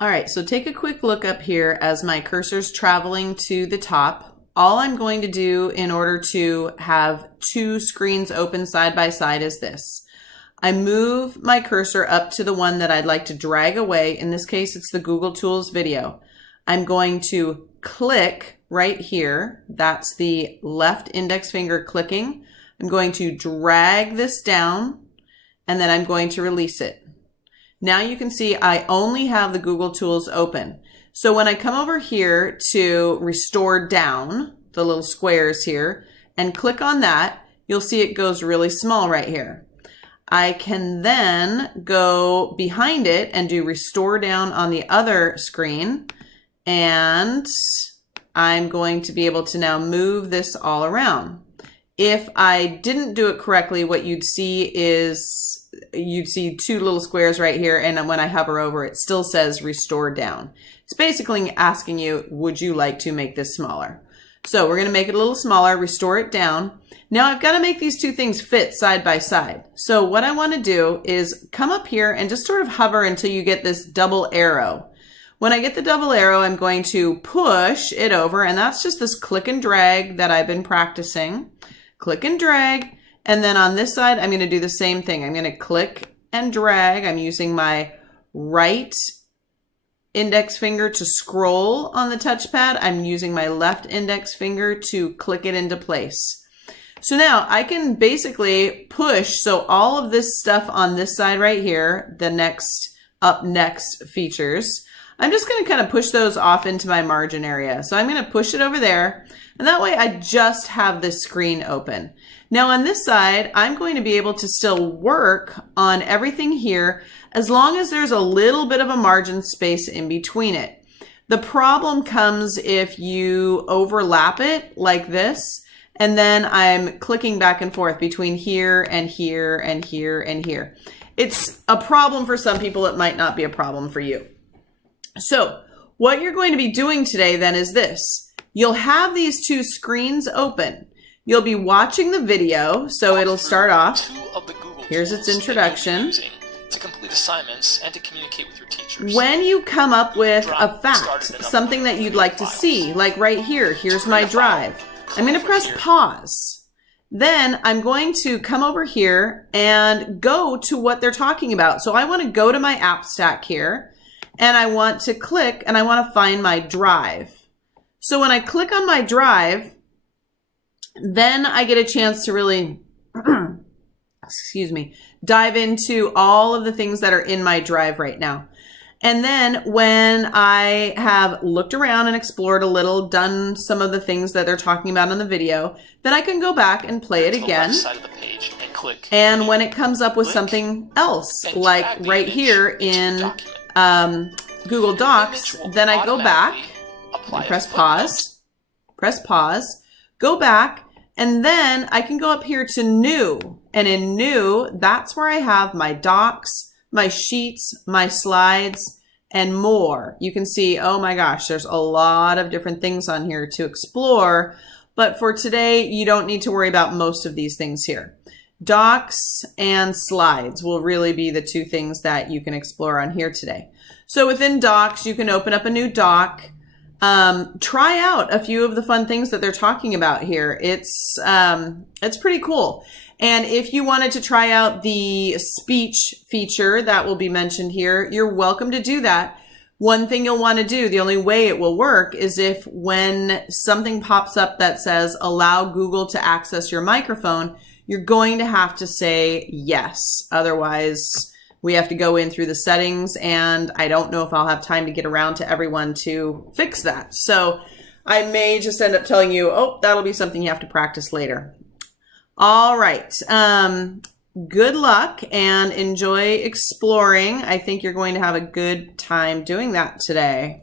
All right, so take a quick look up here as my cursor's traveling to the top. All I'm going to do in order to have two screens open side by side is this. I move my cursor up to the one that I'd like to drag away. In this case, it's the Google Tools video. I'm going to click right here. That's the left index finger clicking. I'm going to drag this down and then I'm going to release it. Now you can see I only have the Google Tools open. So when I come over here to restore down, the little squares here, and click on that, you'll see it goes really small right here. I can then go behind it and do restore down on the other screen, and I'm going to be able to now move this all around. If I didn't do it correctly, what you'd see is you'd see two little squares right here, and when I hover over it still says restore down. It's basically asking you, would you like to make this smaller? So we're going to make it a little smaller, restore it down. Now I've got to make these two things fit side by side. So what I want to do is come up here and just sort of hover until you get this double arrow. When I get the double arrow, I'm going to push it over, and that's just this click and drag that I've been practicing. Click and drag. And then on this side, I'm going to do the same thing. I'm going to click and drag. I'm using my right index finger to scroll on the touchpad. I'm using my left index finger to click it into place. So now I can basically push. So all of this stuff on this side right here, the next up next features, I'm just going to kind of push those off into my margin area. So I'm going to push it over there. And that way I just have this screen open. Now on this side, I'm going to be able to still work on everything here as long as there's a little bit of a margin space in between it. The problem comes if you overlap it like this, and then I'm clicking back and forth between here and here and here and here. It's a problem for some people. It might not be a problem for you. So what you're going to be doing today then is this. You'll have these two screens open. You'll be watching the video, so it'll start off. Here's its introduction. To complete assignments and to communicate with your teachers. When you come up with a fact, something that you'd like to see, like right here, here's my drive. I'm going to press pause. Then I'm going to come over here and go to what they're talking about. So I want to go to my app stack here, and I want to click, and I want to find my drive. So when I click on my drive, then I get a chance to really, excuse me, dive into all of the things that are in my drive right now. And then when I have looked around and explored a little, done some of the things that they're talking about in the video, then I can go back and play it again. And when it comes up with something else, like right here in Google Docs, then I go back, I press pause, go back, and then I can go up here to new. And in new, that's where I have my docs, my sheets, my slides, and more. You can see, oh my gosh, there's a lot of different things on here to explore. But for today, you don't need to worry about most of these things here. Docs and slides will really be the two things that you can explore on here today. So within docs, you can open up a new doc. Try out a few of the fun things that they're talking about here. It's pretty cool. And if you wanted to try out the speech feature that will be mentioned here, you're welcome to do that. One thing you'll want to do, the only way it will work, is if when something pops up that says allow Google to access your microphone, you're going to have to say yes. Otherwise, we have to go in through the settings, and I don't know if I'll have time to get around to everyone to fix that. So I may just end up telling you, oh, that'll be something you have to practice later. All right. Good luck and enjoy exploring. I think you're going to have a good time doing that today.